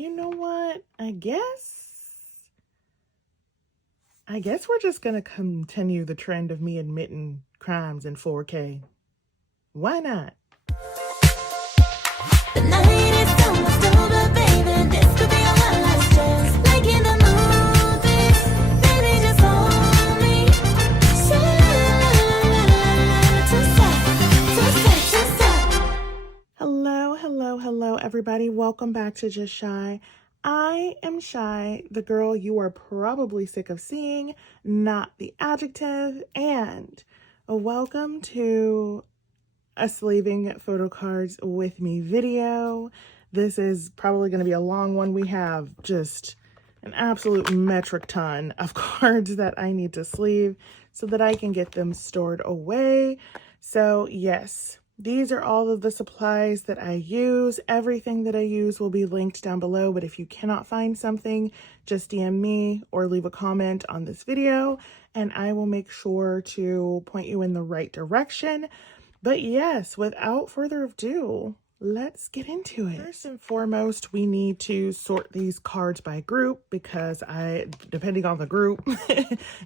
You know what? I guess we're just gonna continue the trend of me admitting crimes in 4K. Why not? The night is almost over, baby. This could be our last chance. Like in the movies, baby, just hold me. Hello, everybody. Welcome back to Just Shy. I am Shy, the girl you are probably sick of seeing, not the adjective, and welcome to a Slaving Photo Cards with Me video. This is probably going to be a long one. We have just an absolute metric ton of cards that I need to sleeve so that I can get them stored away. So yes, these are all of the supplies that I use. Everything that I use will be linked down below, but if you cannot find something, just DM me or leave a comment on this video and I will make sure to point you in the right direction. But yes, without further ado, let's get into it. First and foremost, we need to sort these cards by group because depending on the group,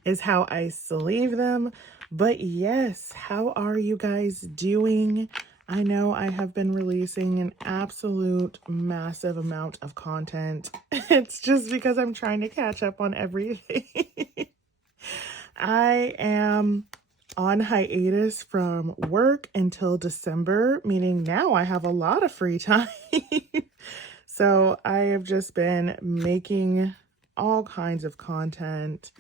is how I sleeve them. But yes, how are you guys doing? I know I have been releasing an absolute massive amount of content. It's just because I'm trying to catch up on everything. I am on hiatus from work until December, meaning now I have a lot of free time. So I have just been making all kinds of content.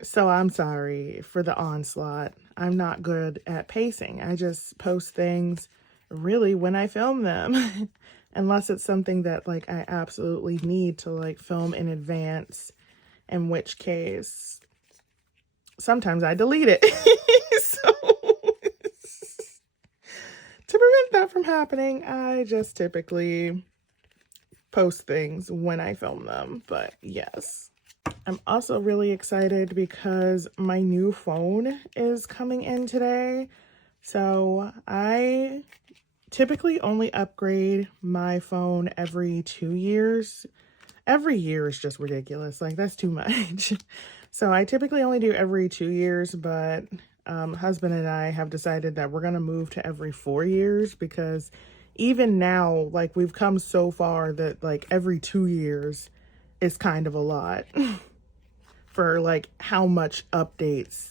So I'm sorry for the onslaught. I'm not good at pacing. I just post things really when I film them, unless it's something that like I absolutely need to like film in advance, in which case sometimes I delete it. So to prevent that from happening, I just typically post things when I film them. But yes, I'm also really excited because my new phone is coming in today. So I typically only upgrade my phone every 2 years. Every year is just ridiculous. Like, that's too much. So I typically only do every 2 years, but husband and I have decided that we're going to move to every 4 years because even now, like, we've come so far that like every 2 years is kind of a lot for like how much updates,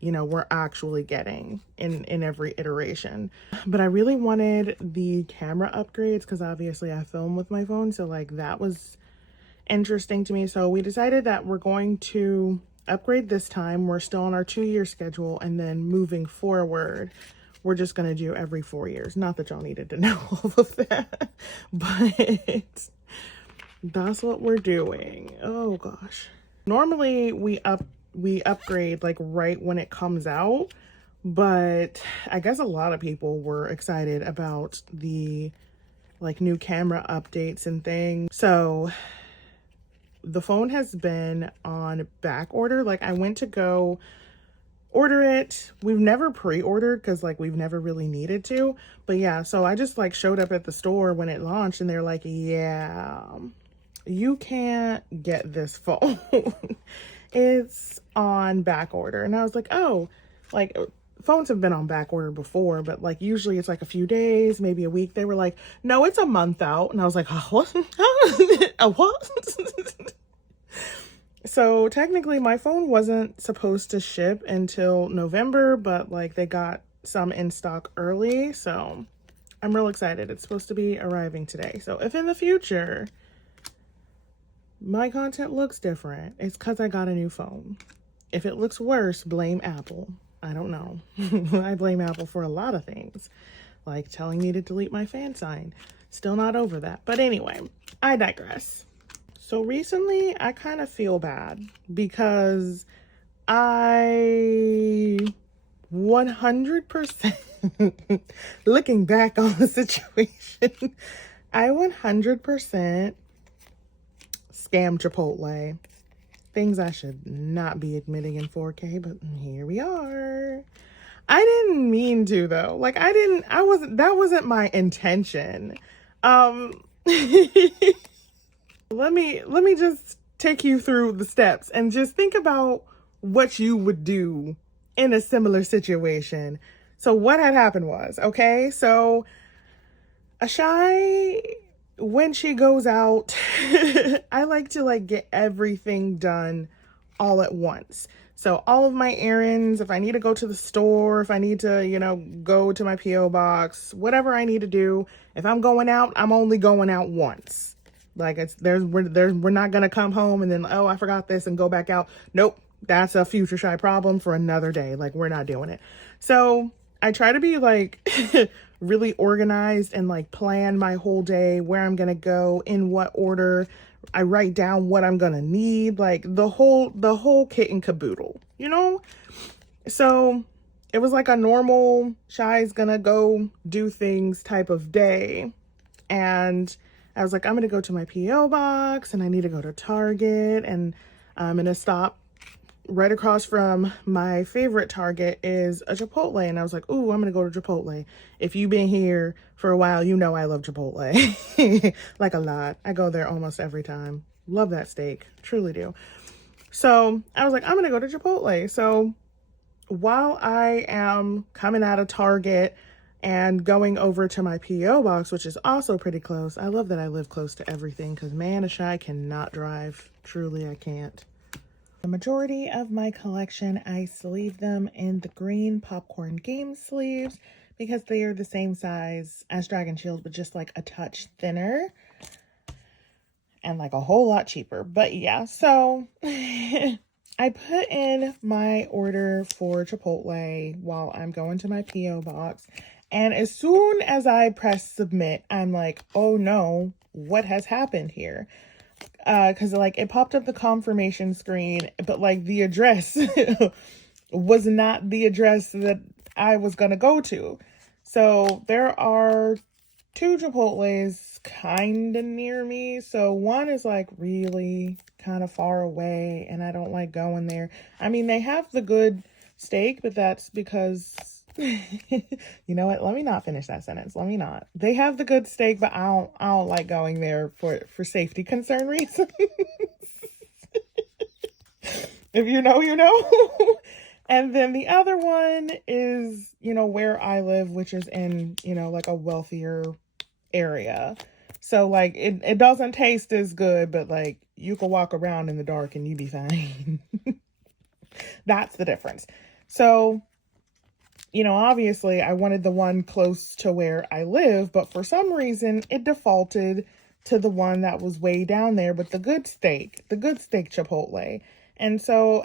you know, we're actually getting in every iteration. But I really wanted the camera upgrades because obviously I film with my phone. So like that was interesting to me. So we decided that we're going to upgrade this time. We're still on our 2-year schedule, and then moving forward we're just going to do every 4 years. Not that y'all needed to know all of that, but that's what we're doing. Oh gosh, normally we upgrade like right when it comes out, but I guess a lot of people were excited about the like new camera updates and things. So the phone has been on back order. Like, I went to go order it. We've never pre-ordered because like we've never really needed to. But yeah, so I just like showed up at the store when it launched and they're like, yeah, you can't get this phone. It's on back order. And I was like, oh, like phones have been on back order before, but like usually it's like a few days, maybe a week. They were like, no, it's a month out. And I was like, oh, what? A what? So technically my phone wasn't supposed to ship until November, but like they got some in stock early. So I'm real excited. It's supposed to be arriving today. So if in the future my content looks different, it's because I got a new phone. If it looks worse, blame Apple. I don't know. I blame Apple for a lot of things, like telling me to delete my fan sign. Still not over that. But anyway, I digress. So recently I kind of feel bad because I 100% looking back on the situation, I 100% scammed Chipotle. Things I should not be admitting in 4K, but here we are. I didn't mean to though. Like that wasn't my intention. Let me just take you through the steps and just think about what you would do in a similar situation. So what had happened was, okay, so Ashai, when she goes out, I like to like get everything done all at once. So all of my errands, if I need to go to the store, if I need to, go to my PO box, whatever I need to do, if I'm going out, I'm only going out once. Like we're not gonna come home and then, oh, I forgot this and go back out. Nope, that's a future shy problem for another day. Like, we're not doing it. So I try to be like really organized and like plan my whole day, where I'm gonna go, in what order. I write down what I'm gonna need, like the whole kit and caboodle, So it was like a normal Shy's gonna go do things type of day. And I was like, I'm gonna go to my PO box and I need to go to Target, and I'm gonna stop right across from my favorite Target is a Chipotle. And I was like, ooh, I'm gonna go to Chipotle. If you've been here for a while, you know I love Chipotle. Like, a lot. I go there almost every time. Love that steak. Truly do. So I was like, I'm gonna go to Chipotle. So while I am coming out of Target and going over to my PO box, which is also pretty close. I love that I live close to everything, because man, Ashai cannot drive. Truly, I can't. The majority of my collection, I sleeve them in the green popcorn game sleeves because they are the same size as Dragon Shield, but just like a touch thinner and like a whole lot cheaper. But yeah, so I put in my order for Chipotle while I'm going to my PO box. And as soon as I press submit, I'm like, oh no, what has happened here? Because like it popped up the confirmation screen, but like the address was not the address that I was gonna go to. So there are two Chipotles kind of near me. So one is like really kind of far away and I don't like going there. I mean, they have the good steak, but that's because you know what? Let me not finish that sentence. Let me not. They have the good steak, but I don't like going there for safety concern reasons. If you know, you know. And then the other one is, where I live, which is in, like a wealthier area. So like it doesn't taste as good, but like you can walk around in the dark and you be fine. That's the difference. So obviously I wanted the one close to where I live, but for some reason it defaulted to the one that was way down there, but the good steak Chipotle. And so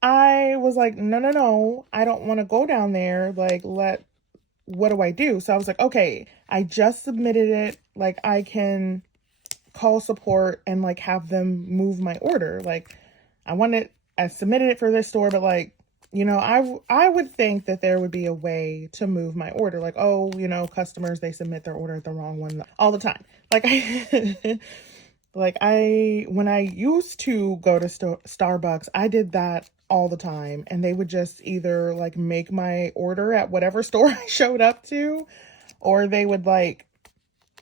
I was like, no, I don't want to go down there. Like, what do I do? So I was like, okay, I just submitted it. Like, I can call support and like have them move my order. Like, I submitted it for this store, but like, I would think that there would be a way to move my order. Like, oh, customers, they submit their order at the wrong one all the time. Like, when I used to go to Starbucks, I did that all the time. And they would just either like make my order at whatever store I showed up to, or they would like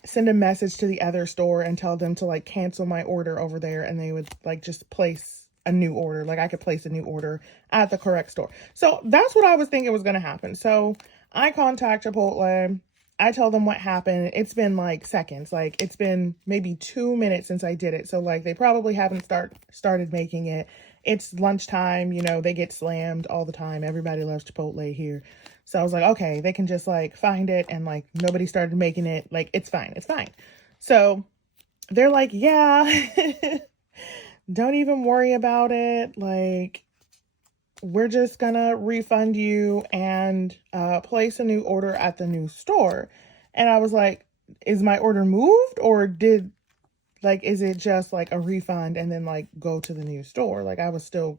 send a message to the other store and tell them to like cancel my order over there. And they would like just place a new order. Like I could place a new order at the correct store. So that's what I was thinking was going to happen. So I contact Chipotle. I tell them what happened. It's been like seconds. Like it's been maybe 2 minutes since I did it. So like they probably haven't started making it. It's lunchtime, they get slammed all the time. Everybody loves Chipotle here. So I was like, okay, they can just like find it and like nobody started making it. Like it's fine. It's fine. So they're like, yeah, don't even worry about it. Like, we're just gonna refund you and place a new order at the new store. And I was like, is my order moved, or is it just like a refund and then like go to the new store? Like I was still,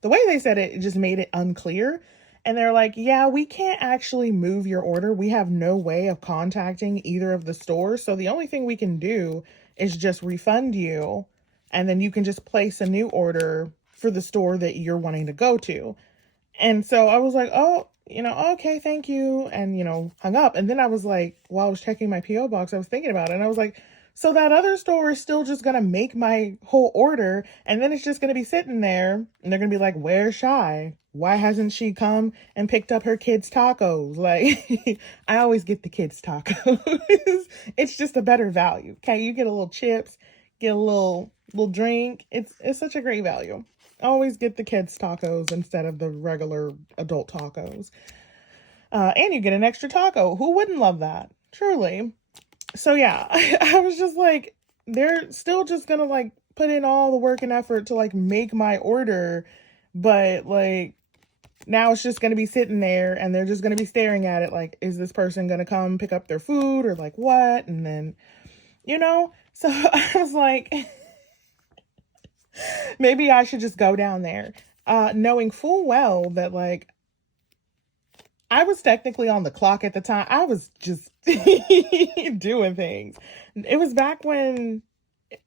the way they said it, it just made it unclear. And they're like, yeah, we can't actually move your order. We have no way of contacting either of the stores. So the only thing we can do is just refund you. And then you can just place a new order for the store that you're wanting to go to. And so I was like, oh, okay, thank you. And, hung up. And then I was like, while I was checking my PO box, I was thinking about it. And I was like, So that other store is still just gonna make my whole order, and then it's just gonna be sitting there, and they're gonna be like, "Where's Shy? Why hasn't she come and picked up her kids' tacos?" Like, I always get the kids' tacos. It's just a better value. Okay, you get a little chips, get a little drink. It's such a great value. Always get the kids' tacos instead of the regular adult tacos. And you get an extra taco. Who wouldn't love that? Truly. So yeah, I was just like, they're still just gonna like put in all the work and effort to like make my order, but like now it's just gonna be sitting there and they're just gonna be staring at it like, is this person gonna come pick up their food or like what? And then, so I was like, maybe I should just go down there, knowing full well that like I was technically on the clock at the time. I was just doing things. It was back when,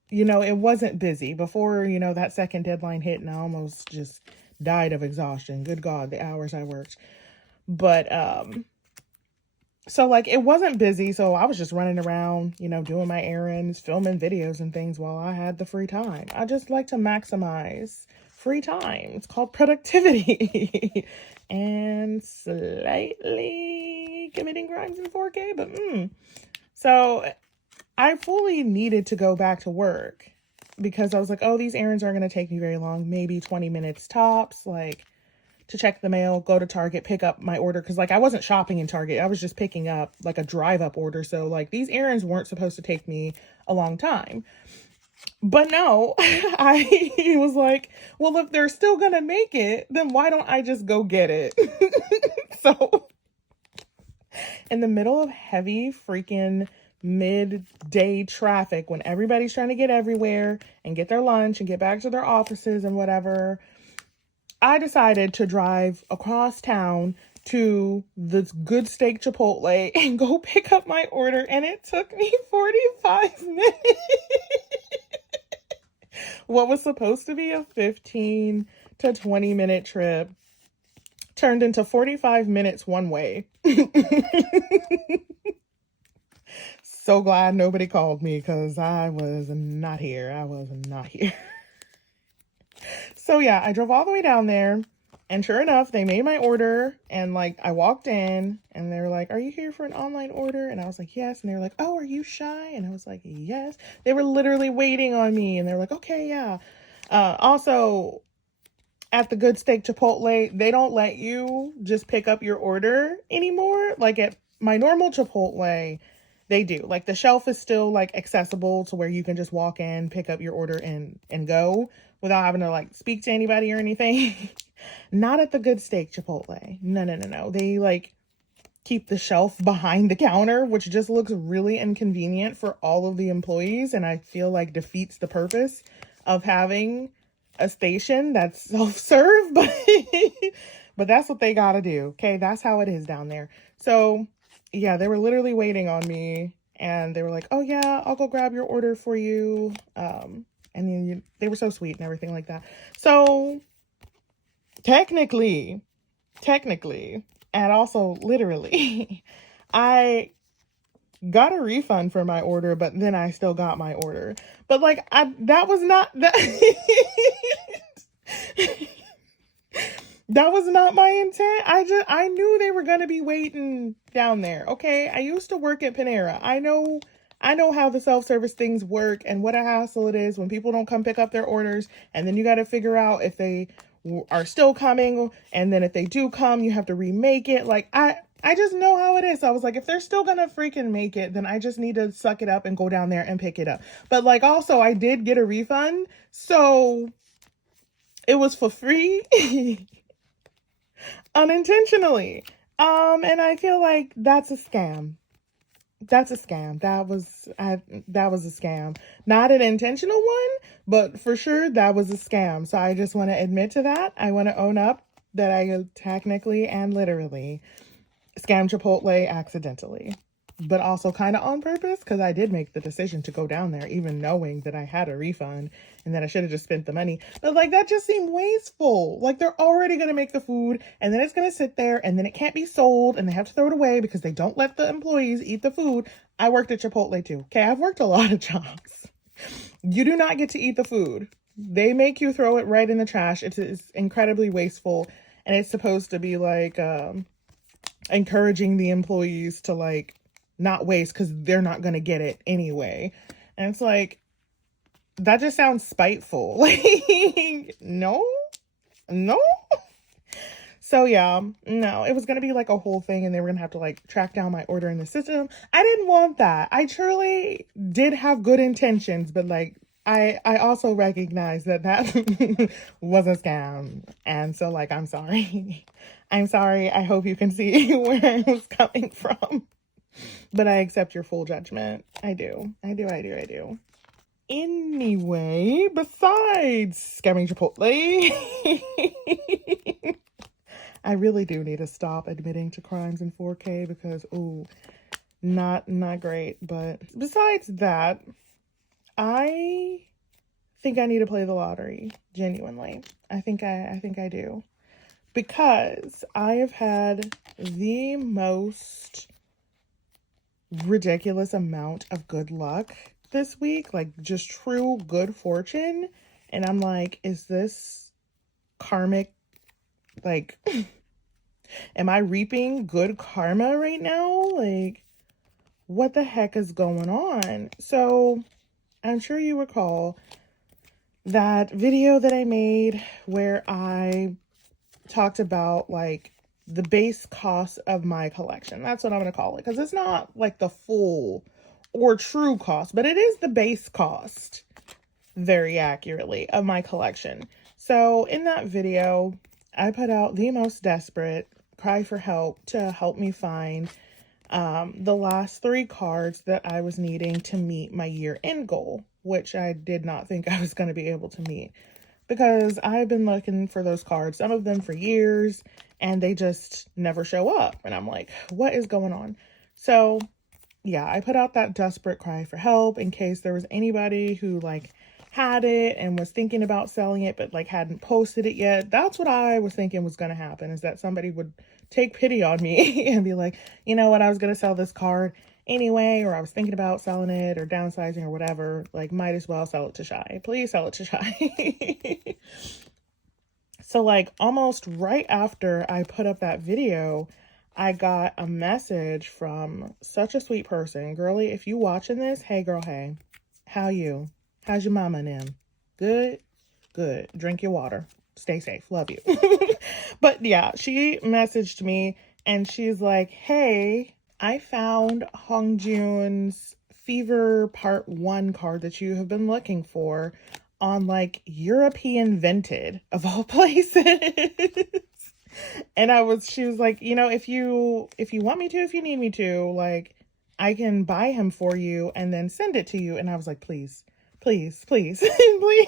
it wasn't busy before, that second deadline hit and I almost just died of exhaustion. Good God, the hours I worked. But, so like it wasn't busy. So I was just running around, doing my errands, filming videos and things while I had the free time. I just like to maximize free time. It's called productivity. And slightly committing crimes in 4K, but so I fully needed to go back to work because I was like, oh, these errands aren't going to take me very long, maybe 20 minutes tops, like to check the mail, go to Target, pick up my order, because like I wasn't shopping in Target, I was just picking up like a drive-up order, so like these errands weren't supposed to take me a long time. But no, I was like, well, if they're still gonna make it, then why don't I just go get it? So, in the middle of heavy freaking midday traffic, when everybody's trying to get everywhere and get their lunch and get back to their offices and whatever, I decided to drive across town to this good steak Chipotle and go pick up my order, and it took me 45 minutes. What was supposed to be a 15 to 20 minute trip turned into 45 minutes one way. So glad nobody called me because I was not here. So yeah, I drove all the way down there, and sure enough, they made my order, and like I walked in and they were like, "Are you here for an online order?" And I was like, "Yes." And they were like, "Oh, are you Shy?" And I was like, "Yes." They were literally waiting on me, and they were like, "Okay, yeah." Also, at the Good Steak Chipotle, they don't let you just pick up your order anymore. Like at my normal Chipotle, they do. Like the shelf is still like accessible to where you can just walk in, pick up your order and go without having to like speak to anybody or anything. Not at the Good Steak Chipotle. No. They like keep the shelf behind the counter, which just looks really inconvenient for all of the employees, and I feel like defeats the purpose of having a station that's self-serve, but that's what they gotta do. Okay, that's how it is down there. So yeah, they were literally waiting on me, and they were like, "Oh yeah, I'll go grab your order for you." And then they were so sweet and everything like that. So technically, and also literally, I got a refund for my order, but then I still got my order. But like, that was not that. That was not my intent. I knew they were gonna be waiting down there. Okay, I used to work at Panera. I know how the self-service things work and what a hassle it is when people don't come pick up their orders, and then you got to figure out if they are still coming, and then if they do come, you have to remake it. Like I just know how it is. So I was like, if they're still gonna freaking make it, then I just need to suck it up and go down there and pick it up. But like, also, I did get a refund, so it was for free, unintentionally. And I feel like that's a scam. That was a scam. Not an intentional one, but for sure that was a scam. So I just want to admit to that. I want to own up that I technically and literally scam Chipotle accidentally. but also kind of on purpose because I did make the decision to go down there, even knowing that I had a refund and that I should have just spent the money. But like, that just seemed wasteful. Like, they're already going to make the food and then it's going to sit there and then it can't be sold and they have to throw it away because they don't let the employees eat the food. I worked at Chipotle too. Okay, I've worked a lot of jobs. You do not get to eat the food. They make you throw it right in the trash. It is incredibly wasteful. And it's supposed to be like encouraging the employees to like not waste because they're not going to get it anyway. And it's like, that just sounds spiteful. Like, no. So yeah, no, it was going to be like a whole thing and they were going to have to like track down my order in the system. I didn't want that. I truly did have good intentions, but like, I also recognize that was a scam. And so like, I'm sorry. I'm sorry. I hope you can see where I was coming from. But I accept your full judgment. I do. Anyway, besides scamming Chipotle, I really do need to stop admitting to crimes in 4K because, ooh, not great. But besides that, I think I need to play the lottery. Genuinely, I think I do, because I have had the most ridiculous amount of good luck this week, like just true good fortune. And I'm like, is this karmic? Like, am I reaping good karma right now? Like, what the heck is going on? So I'm sure you recall that video that I made where I talked about like the base cost of my collection. That's what I'm going to call it, because it's not like the full or true cost, but it is the base cost, very accurately, of my collection. So in that video, I put out the most desperate cry for help to help me find the last 3 cards that I was needing to meet my year-end goal, which I did not think I was going to be able to meet, because I've been looking for those cards, some of them for years, and they just never show up. And I'm like, what is going on? So yeah, I put out that desperate cry for help in case there was anybody who like had it and was thinking about selling it, but like hadn't posted it yet. That's what I was thinking was going to happen, is that somebody would take pity on me and be like, you know what, I was going to sell this card anyway, or I was thinking about selling it or downsizing or whatever. Like, might as well sell it to Shy. Please sell it to Shy. So like almost right after I put up that video, I got a message from such a sweet person. Girlie, if you watching this, hey girl, hey, how you? How's your mama and them? Good? Good. Drink your water. Stay safe. Love you. But yeah, she messaged me and she's like, hey, I found Hongjun's Fever Part 1 card that you have been looking for on like European Vinted of all places. And she was like, you know, if you want me to, if you need me to, like, I can buy him for you and then send it to you. And I was like, please, please, please, please.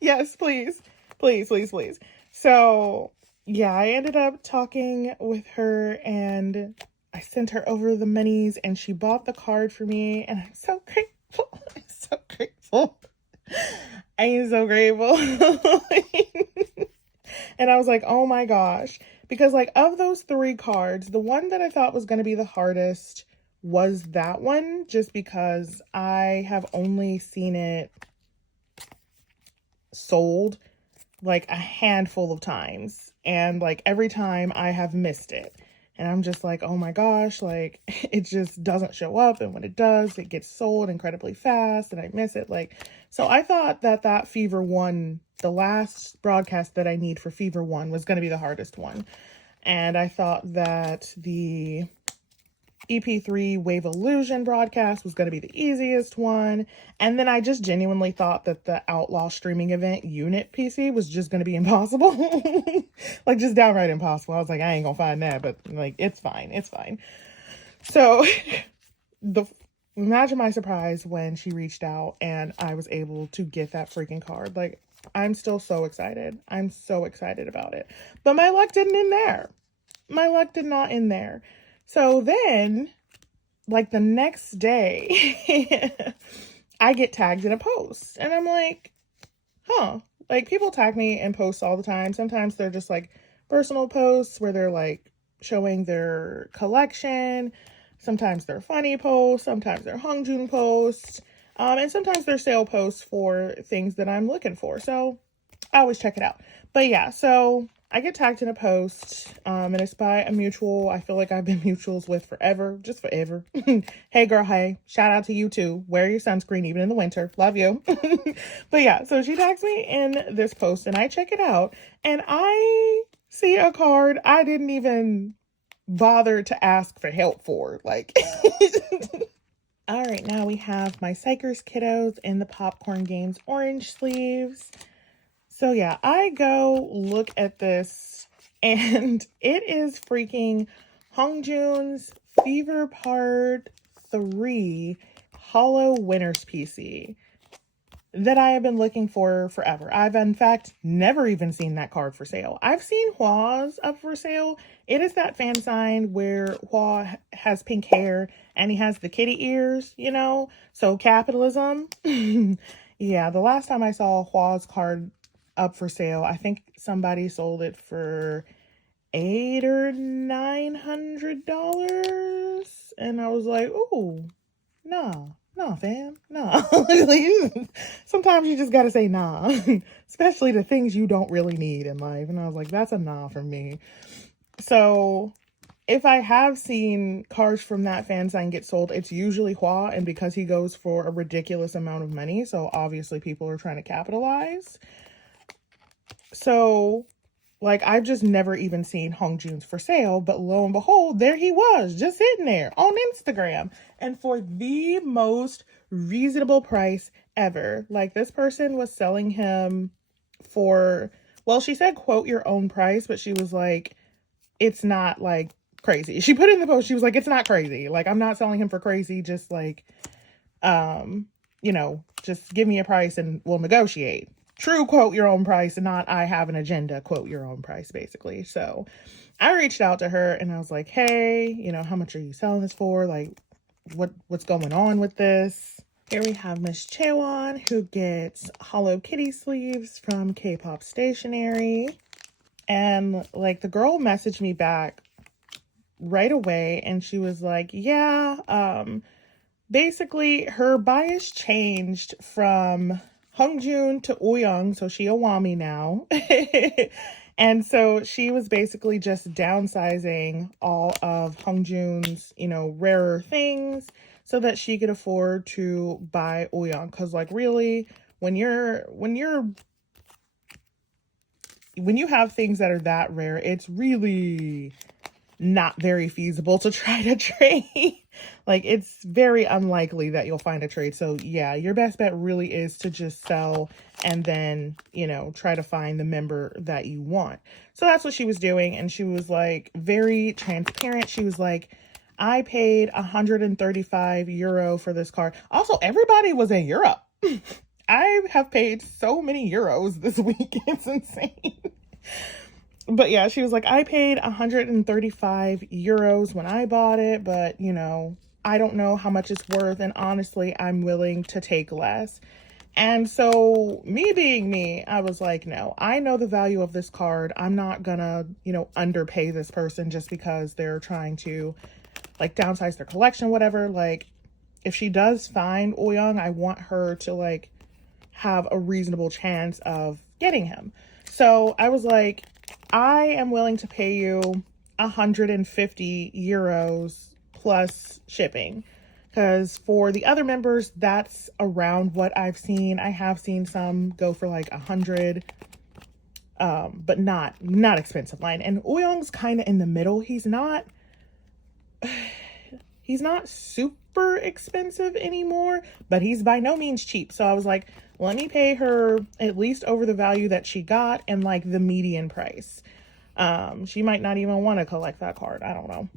Yes, please, please, please, please. So yeah, I ended up talking with her and I sent her over the monies and she bought the card for me. And I'm so grateful. I'm so grateful. I am so grateful. And I was like, oh my gosh. Because like of those 3 cards, the one that I thought was going to be the hardest was that one, just because I have only seen it sold like a handful of times. And like every time I have missed it. And I'm just like, oh my gosh, like it just doesn't show up. And when it does, it gets sold incredibly fast and I miss it. Like, so I thought that Fever 1, the last broadcast that I need for Fever 1 was going to be the hardest one. And I thought that the EP3 Wave Illusion broadcast was going to be the easiest one. And then I just genuinely thought that the Outlaw streaming event unit PC was just going to be impossible. Like just downright impossible. I was like, I ain't gonna find that, but like, it's fine. It's fine. So imagine my surprise when she reached out and I was able to get that freaking card. Like, I'm still so excited. I'm so excited about it. But my luck didn't end there. My luck did not end there. So then like the next day, I get tagged in a post. And I'm like, huh. Like people tag me in posts all the time. Sometimes they're just like personal posts where they're like showing their collection. Sometimes they're funny posts. Sometimes they're Hongjun posts. And sometimes they're sale posts for things that I'm looking for. So I always check it out. But yeah, so I get tagged in a post, and it's by a mutual I feel like I've been mutuals with forever, just forever. Hey girl, hey, shout out to you too. Wear your sunscreen even in the winter. Love you. But yeah, so she tags me in this post and I check it out and I see a card I didn't even bother to ask for help for. Like, all right, now we have my Psychers kiddos in the Popcorn Games orange sleeves. So yeah, I go look at this and it is freaking Hongjun's Fever Part 3 Hollow Winners PC that I have been looking for forever. I've in fact never even seen that card for sale. I've seen Hwa's up for sale. It is that fan sign where Hwa has pink hair and he has the kitty ears, you know? So capitalism. Yeah, the last time I saw Hwa's card up for sale, I think somebody sold it for $800 or $900. And I was like, ooh, nah. Nah, fam, nah. Sometimes you just gotta say nah, especially the things you don't really need in life. And I was like, that's a nah from me. So if I have seen cards from that fan sign get sold, it's usually Hwa, and because he goes for a ridiculous amount of money, so obviously people are trying to capitalize. So like, I've just never even seen Hongjun's for sale, but lo and behold, there he was, just sitting there on Instagram. And for the most reasonable price ever. Like, this person was selling him for, well, she said, quote your own price, but she was like, it's not, like, crazy. She put in the post, she was like, it's not crazy. Like, I'm not selling him for crazy, just, like, you know, just give me a price and we'll negotiate. True quote your own price and not I have an agenda quote your own price, basically. So I reached out to her and I was like, hey, you know, how much are you selling this for? Like, what's going on with this? Here we have Miss Chaewon, who gets Hello Kitty sleeves from K-Pop Stationery. And like the girl messaged me back right away and she was like, yeah, basically her bias changed from Hongjun to Ooyoung, so she a Wami now. And so she was basically just downsizing all of Hongjun's, you know, rarer things so that she could afford to buy Ooyoung. Cause like really, when you have things that are that rare, it's really not very feasible to try to trade. Like, it's very unlikely that you'll find a trade. So yeah, your best bet really is to just sell and then, you know, try to find the member that you want. So that's what she was doing. And she was like very transparent. She was like, I paid €135 for this card. Also, everybody was in Europe. I have paid so many euros this week. It's insane. But yeah, she was like, I paid €135 when I bought it, but you know, I don't know how much it's worth. And honestly, I'm willing to take less. And so me being me, I was like, no, I know the value of this card. I'm not gonna, you know, underpay this person just because they're trying to like downsize their collection, whatever. Like, if she does find Ooyoung, I want her to like have a reasonable chance of getting him. So I was like, I am willing to pay you €150 plus shipping. Because for the other members, that's around what I've seen. I have seen some go for like 100, but not expensive line. And Ooyoung's kind of in the middle. He's not super expensive anymore, but he's by no means cheap. So I was like, let me pay her at least over the value that she got and like the median price. She might not even want to collect that card. I don't know.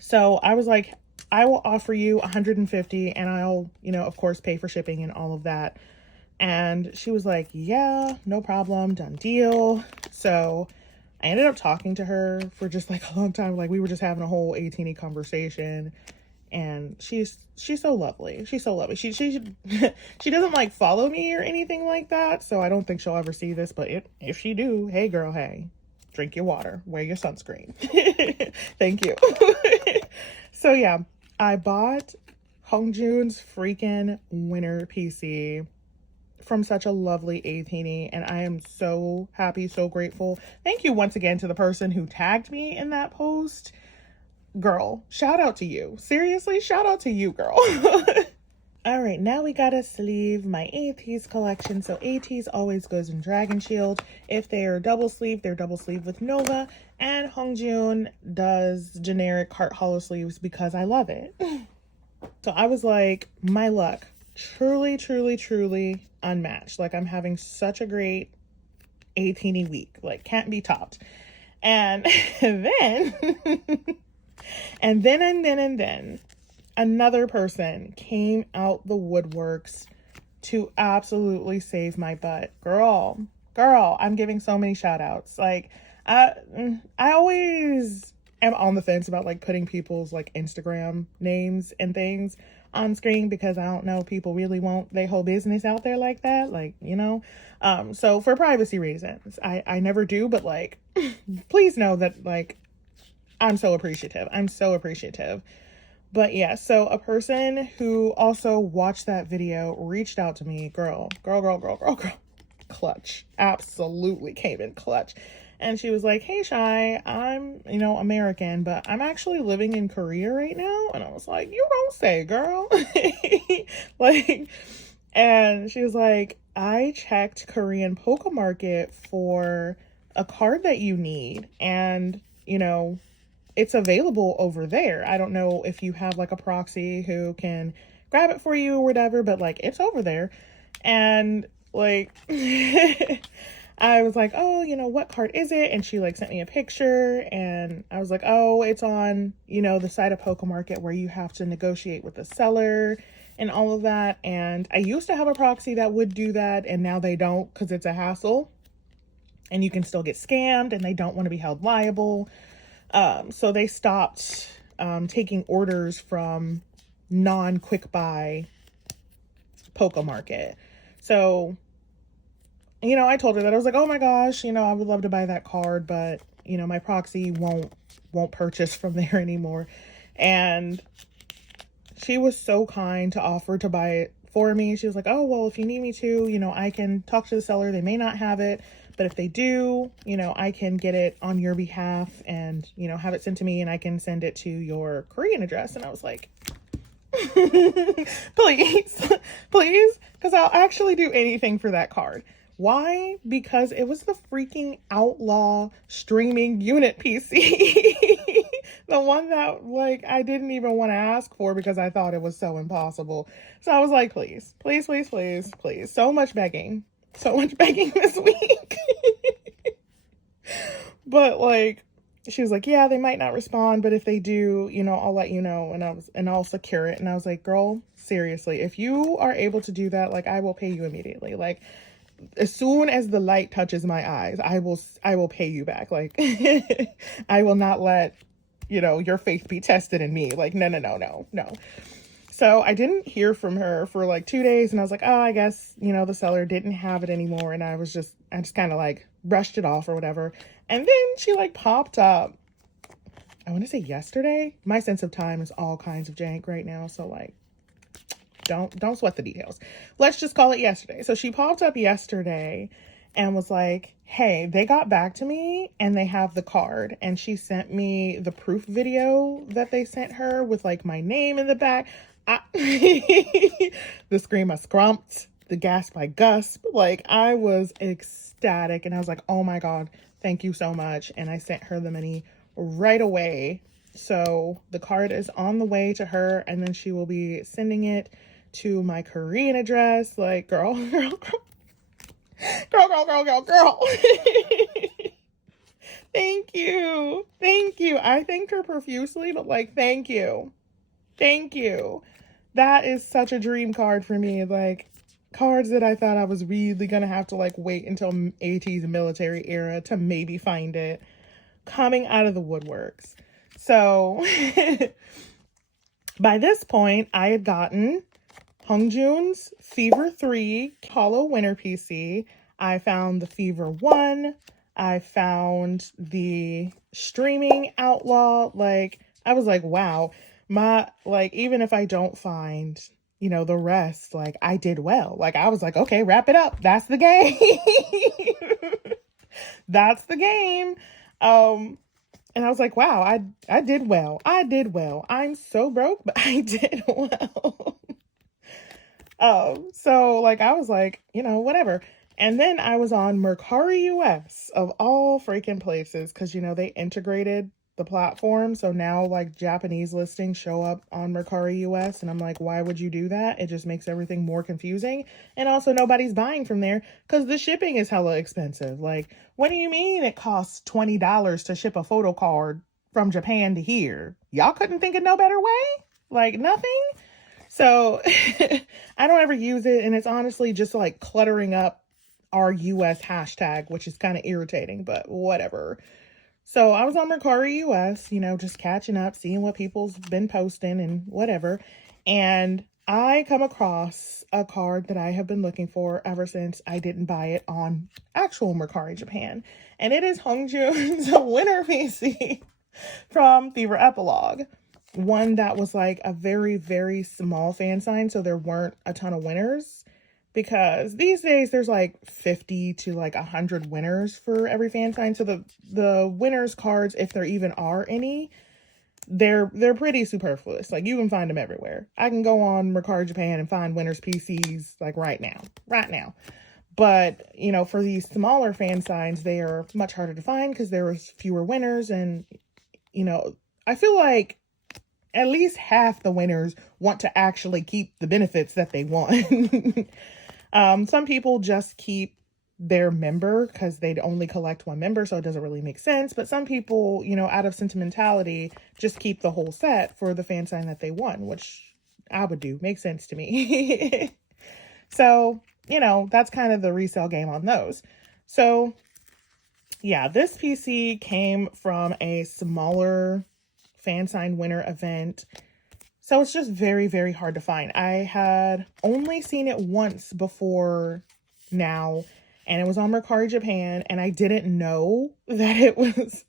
So I was like, I will offer you 150 and I'll, you know, of course, pay for shipping and all of that. And she was like, yeah, no problem. Done deal. So I ended up talking to her for just like a long time. Like, we were just having a whole 18 conversation. and she's so lovely. She's so lovely. She she doesn't like follow me or anything like that, so I don't think she'll ever see this, but if she do, hey girl, hey, drink your water, wear your sunscreen. Thank you. So yeah, I bought Hongjoon's freaking winter PC from such a lovely A-Teeny, and I am so happy, so grateful. Thank you once again to the person who tagged me in that post. Girl, shout out to you. Seriously, shout out to you, girl. All right, now we got a sleeve, my ATEEZ collection. So ATEEZ always goes in Dragon Shield. If they're double sleeve, they're double sleeve with Nova. And Hongjoon does generic heart hollow sleeves because I love it. So I was like, my luck, truly, truly, truly unmatched. Like, I'm having such a great A-Teeny week. Like, can't be topped. And then, and then, another person came out the woodworks to absolutely save my butt. Girl, I'm giving so many shout outs. Like, I always am on the fence about like putting people's like Instagram names and things on screen because I don't know, people really want their whole business out there like that. Like, you know, so for privacy reasons, I never do, but like, please know that like, I'm so appreciative. I'm so appreciative. But yeah, so a person who also watched that video reached out to me, girl, clutch, absolutely came in clutch. And she was like, hey, Shy, I'm, you know, American, but I'm actually living in Korea right now. And I was like, you don't say, girl. Like, and she was like, I checked Korean Poke Market for a card that you need. And, you know, it's available over there. I don't know if you have like a proxy who can grab it for you or whatever, but like it's over there. And like, I was like, oh, you know, what card is it? And she like sent me a picture and I was like, oh, it's on, you know, the side of Poke Market where you have to negotiate with the seller and all of that. And I used to have a proxy that would do that and now they don't because it's a hassle and you can still get scammed and they don't want to be held liable. So they stopped taking orders from non-quick buy Poke Market. So, you know, I told her that. I was like, oh my gosh, you know, I would love to buy that card, but, you know, my proxy won't purchase from there anymore. And she was so kind to offer to buy it for me. She was like, oh, well, if you need me to, you know, I can talk to the seller. They may not have it, but if they do, you know, I can get it on your behalf and, you know, have it sent to me and I can send it to your Korean address. And I was like, please, please, because I'll actually do anything for that card. Why? Because it was the freaking outlaw streaming unit PC. The one that like I didn't even want to ask for because I thought it was so impossible. So I was like, please, please, please, please, please. So much begging this week. But like, she was like, yeah, they might not respond, but if they do, you know, I'll let you know and I'll secure it. And I was like, girl, seriously, if you are able to do that, like I will pay you immediately. Like as soon as the light touches my eyes, I will pay you back. Like I will not let, you know, your faith be tested in me. Like, no. So I didn't hear from her for like 2 days and I was like, oh, I guess, you know, the seller didn't have it anymore. And I just kind of like brushed it off or whatever. And then she like popped up, I want to say yesterday. My sense of time is all kinds of jank right now. So like, don't sweat the details. Let's just call it yesterday. So she popped up yesterday and was like, hey, they got back to me and they have the card. And she sent me the proof video that they sent her with like my name in the back. The scream I scrumped, the gasp I gusp. Like I was ecstatic and I was like, oh my God, thank you so much. And I sent her the money right away. So the card is on the way to her and then she will be sending it to my Korean address. Like, girl. Thank you. I thanked her profusely, but like, thank you. That is such a dream card for me. Like, cards that I thought I was really gonna have to like wait until AT's military era to maybe find it, coming out of the woodworks. So By this point, I had gotten Hongjoon's Fever 3 Hollow Winter PC. I found the Fever 1. I found the Streaming Outlaw. Like, I was like, wow, even if I don't find, the rest, like, I did well. Like, I was like, okay, wrap it up. That's the game. That's the game. And I was like, wow, I did well. I did well. I'm so broke, but I did well. So like, I was like, whatever. And then I was on Mercari US of all freaking places, because they integrated the platform. So now like Japanese listings show up on Mercari US, and I'm like, why would you do that? It just makes everything more confusing. And also nobody's buying from there because the shipping is hella expensive. Like, what do you mean it costs $20 to ship a photo card from Japan to here? Y'all couldn't think of no better way? Like, nothing? So I don't ever use it, and it's honestly just like cluttering up our US hashtag, which is kind of irritating, but whatever. So I was on Mercari US, just catching up, seeing what people's been posting and whatever. And I come across a card that I have been looking for ever since I didn't buy it on actual Mercari Japan. And it is Hongjoon's Winter PC from Fever Epilogue. One that was like a very, very small fan sign, so there weren't a ton of winners, because these days there's like 50 to like 100 winners for every fan sign. So the winners cards, if there even are any, they're pretty superfluous. Like, you can find them everywhere. I can go on Mercari Japan and find winners PCs like right now. But for these smaller fan signs, they are much harder to find because there was fewer winners. And I feel like at least half the winners want to actually keep the benefits that they won. Some people just keep their member because they'd only collect one member, so it doesn't really make sense. But some people, out of sentimentality, just keep the whole set for the fan sign that they won, which I would do. Makes sense to me. So, that's kind of the resale game on those. So, yeah, this PC came from a smaller fan sign winner event. So it's just very, very hard to find. I had only seen it once before now, and it was on Mercari Japan, and I didn't know that it was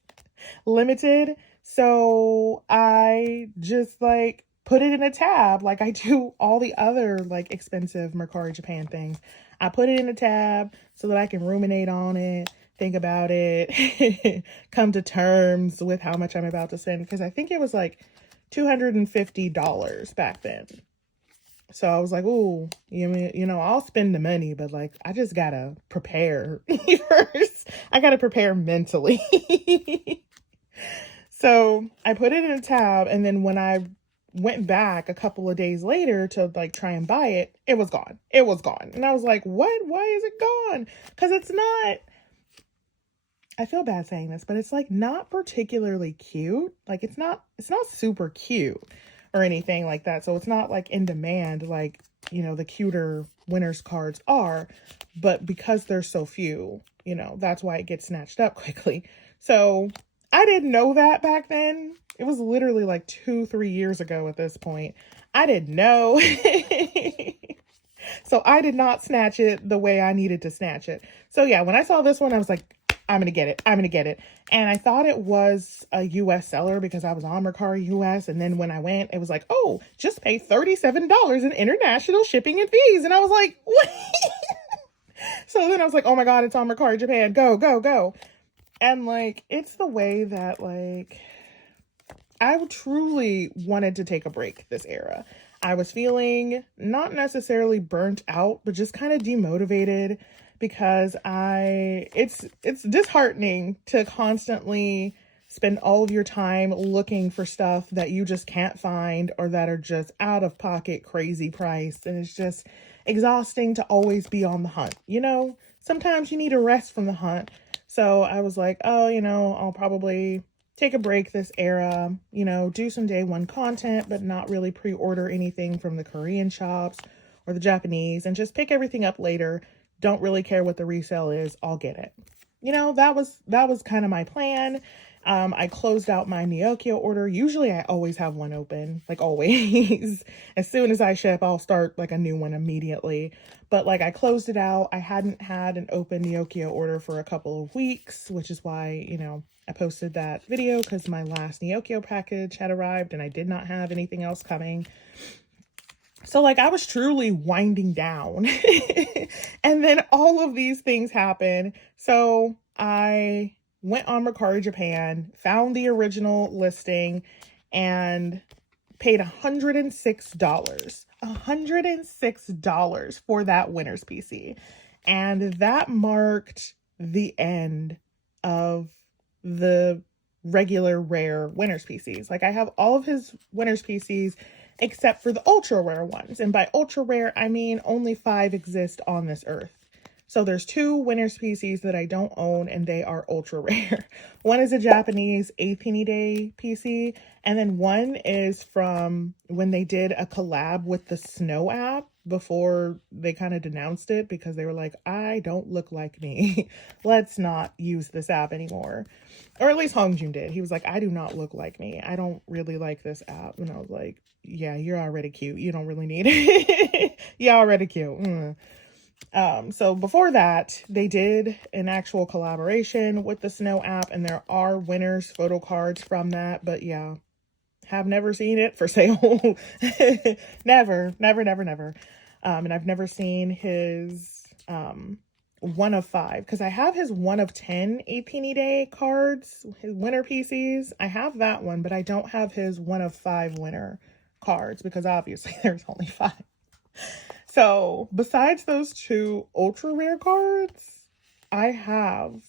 limited. So I just like put it in a tab like I do all the other like expensive Mercari Japan things. I put it in a tab so that I can ruminate on it, think about it, come to terms with how much I'm about to spend, because I think it was like $250 back then. So I was like, ooh, I'll spend the money, but like, I just gotta prepare first. I gotta prepare mentally. So I put it in a tab, and then when I went back a couple of days later to like try and buy it, it was gone. It was gone. And I was like, what? Why is it gone? Because it's not, I feel bad saying this, but it's like not particularly cute. Like, it's not super cute or anything like that. So it's not like in demand like, the cuter winners cards are, but because there's so few, that's why it gets snatched up quickly. So I didn't know that back then. It was literally like 2-3 years ago at this point. I didn't know. So I did not snatch it the way I needed to snatch it. So yeah, when I saw this one, I was like, I'm going to get it. I'm going to get it. And I thought it was a US seller because I was on Mercari US. And then when I went, it was like, oh, just pay $37 in international shipping and fees. And I was like, what? So then I was like, oh my God, it's on Mercari Japan. Go, go, go. And like, it's the way that like, I truly wanted to take a break this era. I was feeling not necessarily burnt out, but just kind of demotivated, because it's disheartening to constantly spend all of your time looking for stuff that you just can't find, or that are just out of pocket crazy priced. And it's just exhausting to always be on the hunt. Sometimes you need a rest from the hunt. So I was like, oh, I'll probably take a break this era, do some day one content, but not really pre-order anything from the Korean shops or the Japanese, and just pick everything up later. Don't really care what the resale is. I'll get it. That was kind of my plan. I closed out my Nyokyo order. Usually I always have one open, like always. As soon as I ship, I'll start like a new one immediately. But like I closed it out. I hadn't had an open Nyokyo order for a couple of weeks, which is why, I posted that video because my last Nyokyo package had arrived and I did not have anything else coming. So like I was truly winding down. And then all of these things happen. So I went on Mercari Japan, found the original listing, and paid $106. $106 for that winner's PC. And that marked the end of the regular rare winner's PCs. Like I have all of his winner's PCs except for the ultra rare ones. And by ultra rare, I mean only 5 exist on this earth. So there's 2 winner's PCs that I don't own and they are ultra rare. One is a Japanese 8 day PC, and then one is from when they did a collab with the Snow app before they kind of denounced it because they were like, I don't look like me. Let's not use this app anymore. Or at least Hongjun did. He was like, I do not look like me. I don't really like this app. And I was like, yeah, you're already cute. You don't really need it. You're already cute. So before that, they did an actual collaboration with the Snow app, and there are winners photo cards from that. But yeah, have never seen it for sale. Never. And I've never seen his 1 of 5 because I have his 1 of 10 18 day cards, his winner PCs. I have that one, but I don't have his 1 of 5 winner cards because obviously there's only 5. So besides those 2 ultra rare cards, I have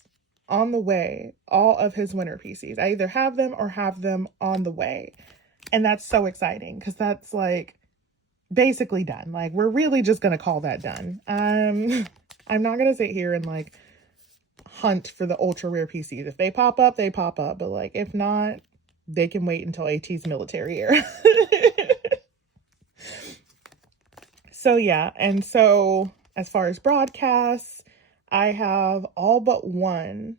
on the way all of his winner PCs. I either have them or have them on the way. And that's so exciting because that's like basically done. Like we're really just going to call that done. I'm not going to sit here and like hunt for the ultra rare PCs. If they pop up, they pop up. But like if not, they can wait until AT's military era. So yeah, and so as far as broadcasts, I have all but one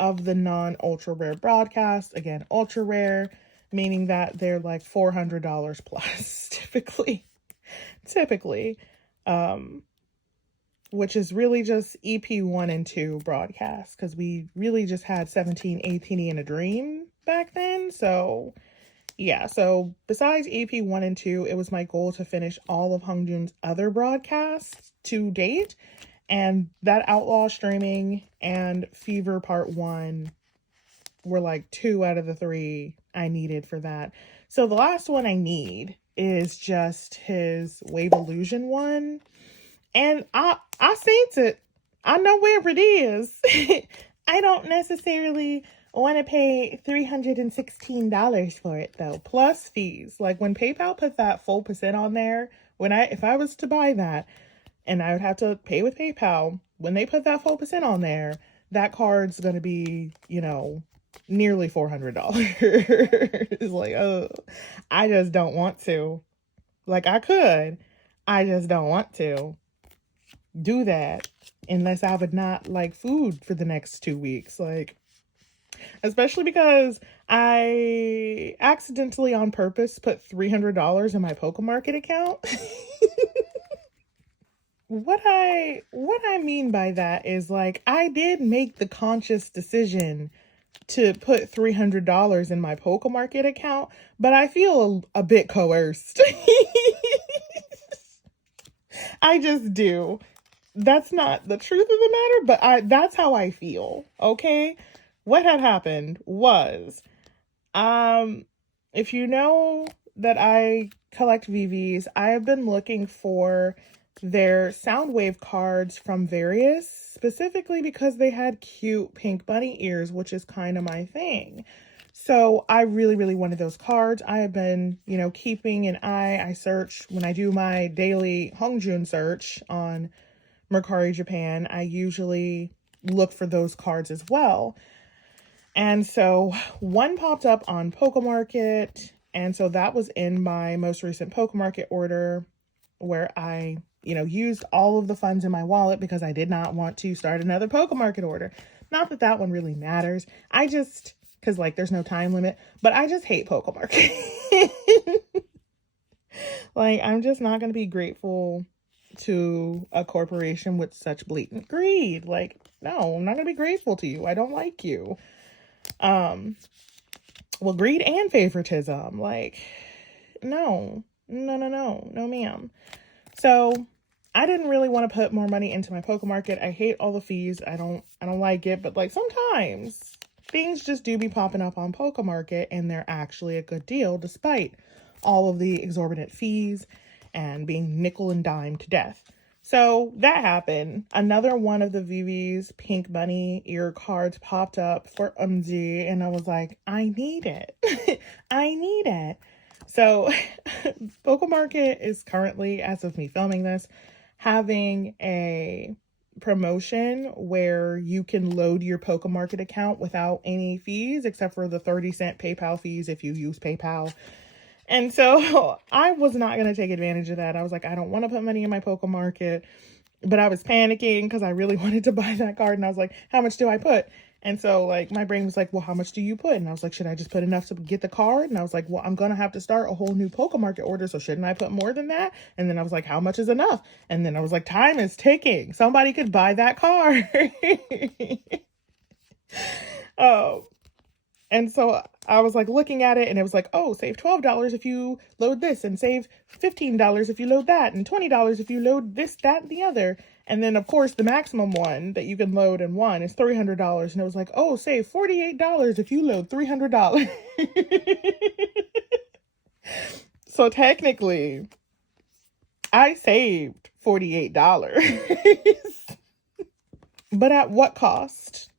of the non-ultra rare broadcasts. Again, ultra rare, meaning that they're like $400 plus typically, which is really just EP 1 and 2 broadcasts because we really just had 17, 18 in a dream back then. So yeah, so besides EP 1 and 2, it was my goal to finish all of Hongjun's other broadcasts to date. And that Outlaw Streaming and Fever Part 1 were like 2 out of the 3 I needed for that. So the last one I need is just his Wave Illusion one. And I seen it. I know where it is. I don't necessarily want to pay $316 for it though, plus fees. Like when PayPal put that full % on there, if I was to buy that and I would have to pay with PayPal, when they put that full % on there, that card's going to be, nearly $400. It's like, oh, I just don't want to. Like I could, I just don't want to do that unless I would not like food for the next 2 weeks. Like, especially because I accidentally on purpose put $300 in my Pokemarket account. What I mean by that is like I did make the conscious decision to put $300 in my Pokemarket account, but I feel a bit coerced. I just do. That's not the truth of the matter, but that's how I feel. Okay? What had happened was, if you know that I collect VVs, I have been looking for their Soundwave cards from Various, specifically because they had cute pink bunny ears, which is kind of my thing. So I really, really wanted those cards. I have been, keeping an eye. I search when I do my daily Hongjun search on Mercari Japan. I usually look for those cards as well. And so one popped up on Pokemarket. And so that was in my most recent Pokemarket order where I, used all of the funds in my wallet because I did not want to start another Pokemarket order. Not that that one really matters. I just because like there's no time limit. But I just hate Pokemarket. Like, I'm just not going to be grateful to a corporation with such blatant greed. Like, no, I'm not going to be grateful to you. I don't like you. Well, greed and favoritism. Like, no, no, ma'am. So I didn't really want to put more money into my Pokemarket. I hate all the fees. I don't like it. But like sometimes things just do be popping up on Pokemarket and they're actually a good deal despite all of the exorbitant fees and being nickel and dime to death. So that happened. Another one of the Vivi's Pink Bunny ear cards popped up for UMG, and I was like, I need it. I need it. So Pokemarket is currently, as of me filming this, having a promotion where you can load your Pokemarket account without any fees except for the 30-cent PayPal fees if you use PayPal. And so I was not going to take advantage of that. I was like, I don't want to put money in my Pokemarket, but I was panicking because I really wanted to buy that card. And I was like, how much do I put? And so like my brain was like, well, how much do you put? And I was like, should I just put enough to get the card? And I was like, well, I'm going to have to start a whole new Pokemarket order. So shouldn't I put more than that? And then I was like, how much is enough? And then I was like, time is ticking. Somebody could buy that card. Oh. And so I was like looking at it and it was like, oh, save $12 if you load this and save $15 if you load that and $20 if you load this, that, and the other. And then, of course, the maximum one that you can load in one is $300. And it was like, oh, save $48 if you load $300. So technically, I saved $48. But at what cost?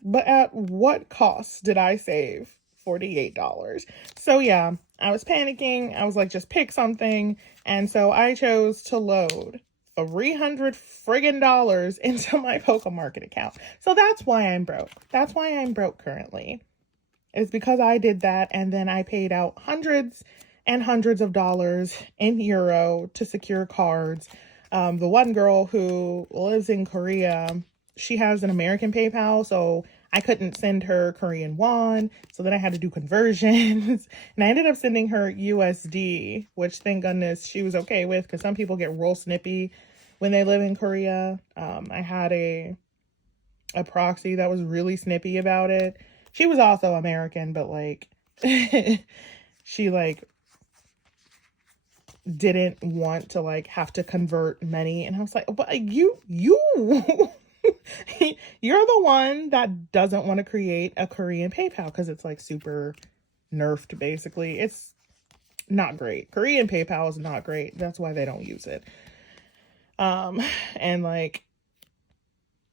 But at what cost did I save $48? So yeah, I was panicking. I was like, just pick something. And so I chose to load $300 friggin' dollars into my Pokemarket account. So that's why I'm broke. That's why I'm broke currently. It's because I did that and then I paid out hundreds and hundreds of dollars in euro to secure cards. The one girl who lives in Korea, she has an American PayPal, so I couldn't send her Korean won, so then I had to do conversions, and I ended up sending her USD, which thank goodness she was okay with, because some people get real snippy when they live in Korea. I had a proxy that was really snippy about it. She was also American, but like, she like didn't want to like have to convert money, and I was like, but you you're the one that doesn't want to create a Korean PayPal because it's like super nerfed. Basically, it's not great. Korean PayPal is not great. That's why they don't use it. And like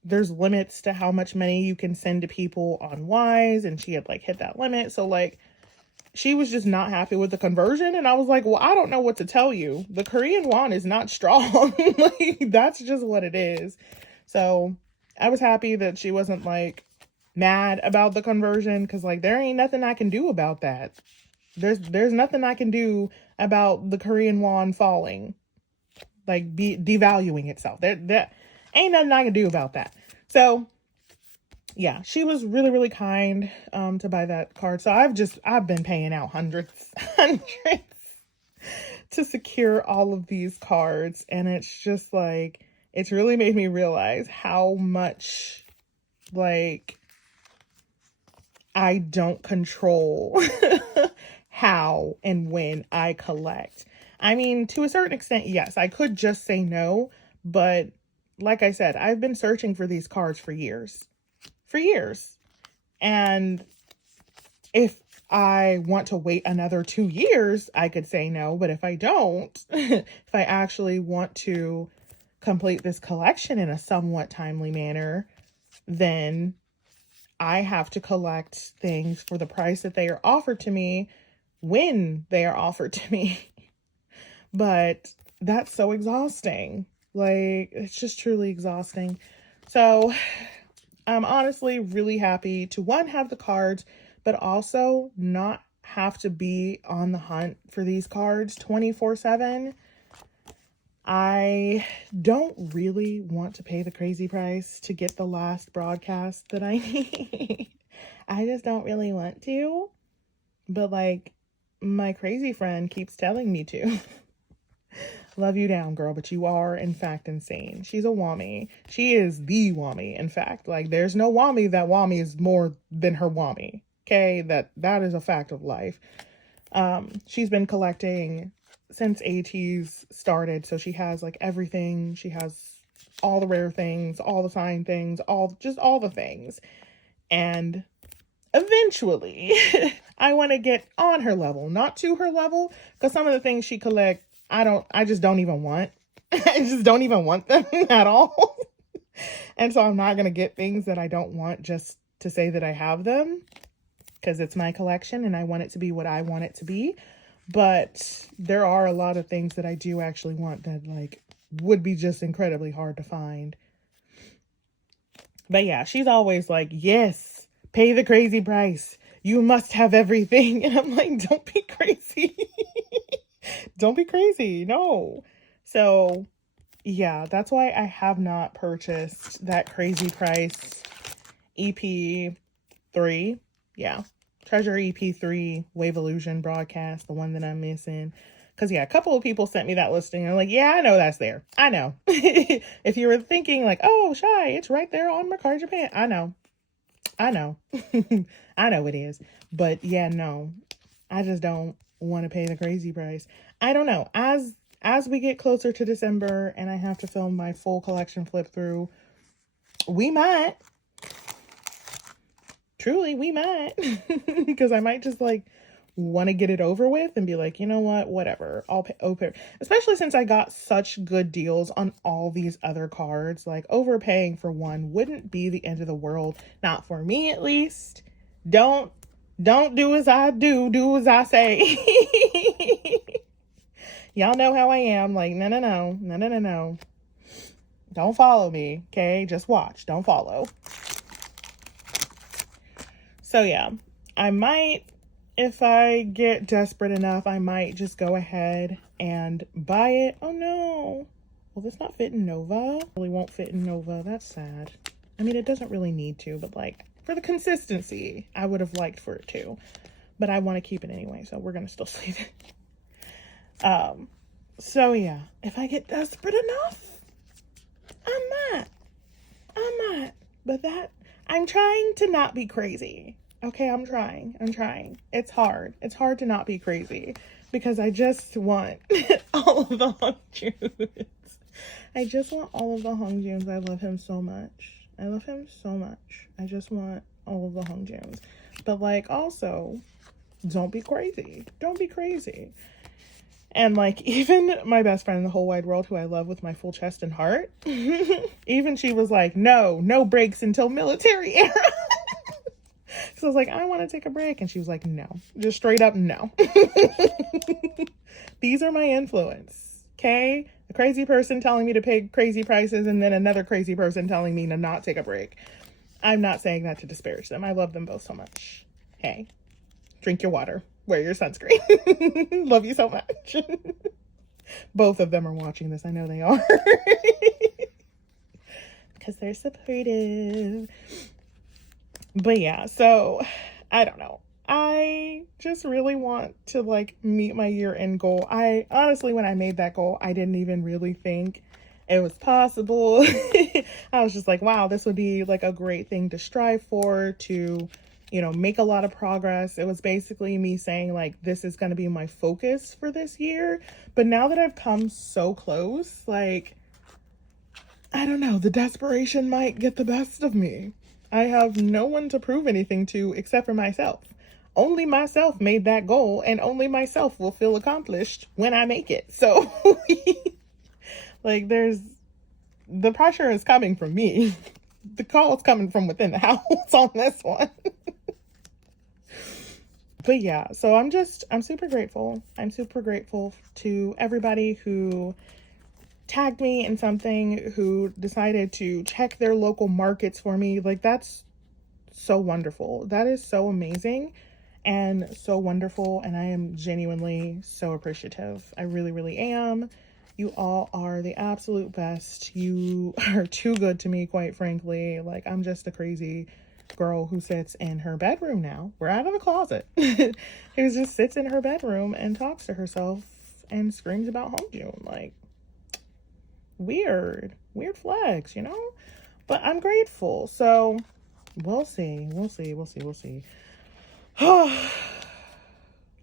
there's limits to how much money you can send to people on Wise, and she had like hit that limit, so like she was just not happy with the conversion. And I was like, well, I don't know what to tell you. The Korean won is not strong. Like, that's just what it is. So I was happy that she wasn't like mad about the conversion, because like there ain't nothing I can do about that. There's nothing I can do about the Korean won falling, like devaluing itself. There ain't nothing I can do about that. So yeah, she was really, really kind to buy that card. So I've been paying out hundreds to secure all of these cards. And it's just like, it's really made me realize how much like I don't control how and when I collect. I mean, to a certain extent, yes, I could just say no. But like I said, I've been searching for these cards for years. And if I want to wait another 2 years, I could say no. But if I don't, if I actually want to complete this collection in a somewhat timely manner, then I have to collect things for the price that they are offered to me when they are offered to me. But that's so exhausting. Like, it's just truly exhausting. So I'm honestly really happy to, one, have the cards, but also not have to be on the hunt for these cards 24/7. I don't really want to pay the crazy price to get the last broadcast that I need. I just don't really want to. But like, my crazy friend keeps telling me to. Love you down, girl, but you are, in fact, insane. She's a whammy. She is the whammy, in fact. Like, there's no whammy that whammy is more than her whammy. Okay? That is a fact of life. She's been collecting since ATs started, so she has, like, everything. She has all the rare things, all the signed things, all the things. And eventually, I want to get on her level, not to her level, because some of the things she collects, I just don't even want. I just don't even want them at all. And so I'm not going to get things that I don't want just to say that I have them, because it's my collection and I want it to be what I want it to be. But there are a lot of things that I do actually want that like would be just incredibly hard to find. But yeah, she's always like, yes, pay the crazy price. You must have everything. And I'm like, don't be crazy. Don't be crazy. No. So yeah, that's why I have not purchased that crazy price EP3. Yeah. Treasure EP3 Wave Illusion broadcast, the one that I'm missing. Because, yeah, a couple of people sent me that listing. And I'm like, yeah, I know that's there. I know. If you were thinking like, oh, Shy, it's right there on Mercari Japan. I know. I know. I know it is. But, yeah, no. I just don't want to pay the crazy price. I don't know. As we get closer to December and I have to film my full collection flip through, we might. Truly, we might. Because I might just like want to get it over with and be like, you know what, whatever, I'll pay. Especially since I got such good deals on all these other cards. Like, overpaying for one wouldn't be the end of the world. Not for me, at least. Don't do as I do as I say. Y'all know how I am. Like, no. Don't follow me, okay? Just watch. Don't follow. So yeah, I might, if I get desperate enough, I might just go ahead and buy it. Oh no. Will this not fit in Nova? It really won't fit in Nova. That's sad. I mean, it doesn't really need to, but like for the consistency, I would have liked for it to. But I want to keep it anyway, so we're going to still save it. So yeah, if I get desperate enough, I might. But I'm trying to not be crazy. Okay, I'm trying. It's hard. It's hard to not be crazy because I just want all of the Hung Junes. I just want all of the Hung Junes. I love him so much. I just want all of the Hung Junes. But like, also, don't be crazy. And like, even my best friend in the whole wide world, who I love with my full chest and heart, even she was like, no breaks until military era. So I was like, I want to take a break. And she was like, no, just straight up no. These are my influence. Okay. A crazy person telling me to pay crazy prices and then another crazy person telling me to not take a break. I'm not saying that to disparage them. I love them both so much. Hey, drink your water. Wear your sunscreen. Love you so much. Both of them are watching this. I know they are. Because they're supportive. But yeah, so I don't know. I just really want to like meet my year-end goal. I honestly, when I made that goal, I didn't even really think it was possible. I was just like, wow, this would be like a great thing to strive for, to, you know, make a lot of progress. It was basically me saying like, this is going to be my focus for this year. But now that I've come so close, like, I don't know, the desperation might get the best of me. I have no one to prove anything to except for myself. Only myself made that goal, and only myself will feel accomplished when I make it. So, like, the pressure is coming from me. The call is coming from within the house on this one. But yeah, so I'm super grateful. I'm super grateful to everybody who tagged me in something, who decided to check their local markets for me. Like, that's so wonderful. That is so amazing and so wonderful. And I am genuinely so appreciative. I really, really am. You all are the absolute best. You are too good to me, quite frankly. Like, I'm just a crazy girl who sits in her bedroom now. We're out of the closet. Who just sits in her bedroom and talks to herself and screams about home June. Like, weird flex, you know? But I'm grateful. So we'll see.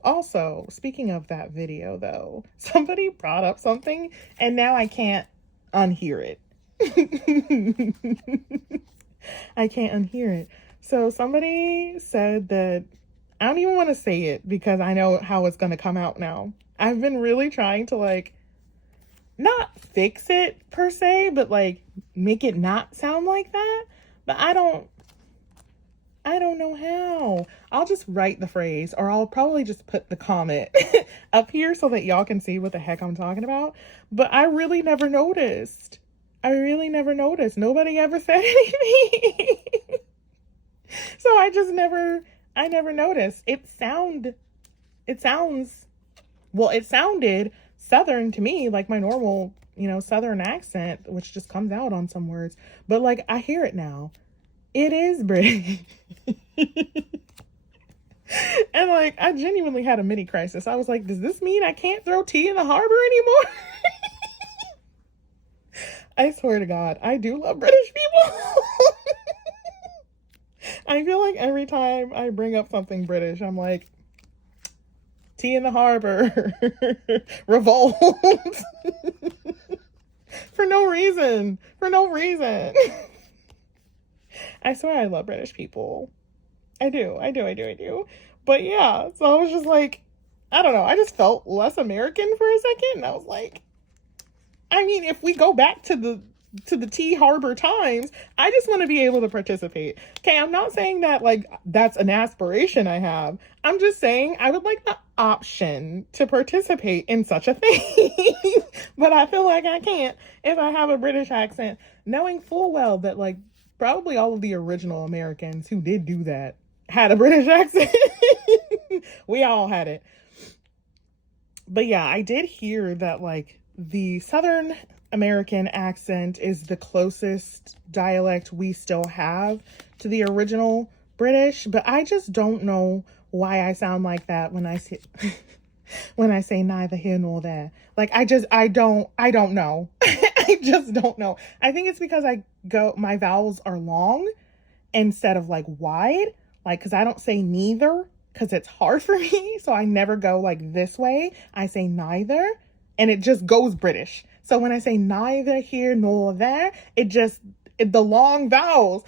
Also, speaking of that video though, somebody brought up something and now I can't unhear it. I can't unhear it. So somebody said that, I don't even want to say it because I know how it's going to come out now. I've been really trying to like, not fix it per se, but like make it not sound like that. But I don't know how. I'll just write the phrase, or I'll probably just put the comment up here so that y'all can see what the heck I'm talking about. But I really never noticed. Nobody ever said anything. So I never noticed. It sounded Southern to me, like my normal, Southern accent, which just comes out on some words. But like, I hear it now. It is British. And like, I genuinely had a mini crisis. I was like, does this mean I can't throw tea in the harbor anymore? I swear to God, I do love British people. I feel like every time I bring up something British, I'm like, tea in the harbor, revolt. For no reason. I swear I love British people. I do. But yeah, so I was just like, I don't know. I just felt less American for a second. And I was like, I mean, if we go back to the Tea Harbor times, I just want to be able to participate. Okay, I'm not saying that like that's an aspiration I have. I'm just saying I would like the option to participate in such a thing. But I feel like I can't if I have a British accent, knowing full well that like probably all of the original Americans who did do that had a British accent. We all had it. But yeah, I did hear that like the Southern American accent is the closest dialect we still have to the original British, but I just don't know why I sound like that when I say neither here nor there. Like I don't know. I just don't know. I think it's because my vowels are long instead of like wide, like because I don't say neither because it's hard for me, so I never go like this way. I say neither and it just goes British. So when I say neither here nor there, the long vowels.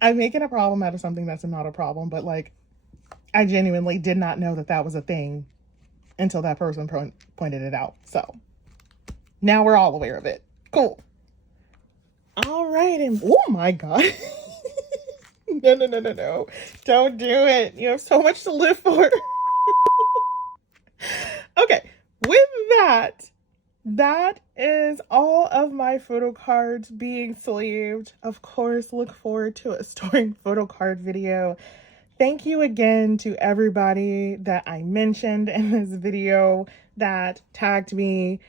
I'm making a problem out of something that's not a problem, but like, I genuinely did not know that was a thing until that person pointed it out. So now we're all aware of it. Cool. All right. And oh my God. No. Don't do it. You have so much to live for. Okay. With that is all of my photo cards being sleeved. Of course, look forward to a storing photo card video. Thank you again to everybody that I mentioned in this video that tagged me,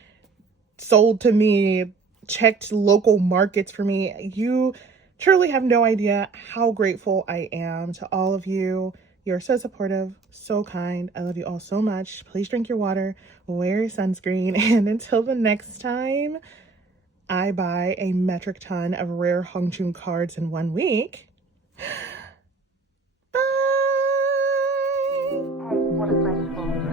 sold to me, checked local markets for me. You truly have no idea how grateful I am to all of you. You're so supportive, so kind. I love you all so much. Please drink your water, wear your sunscreen, and until the next time I buy a metric ton of rare Hong Jun cards in 1 week. Bye! Hey, what a thankful.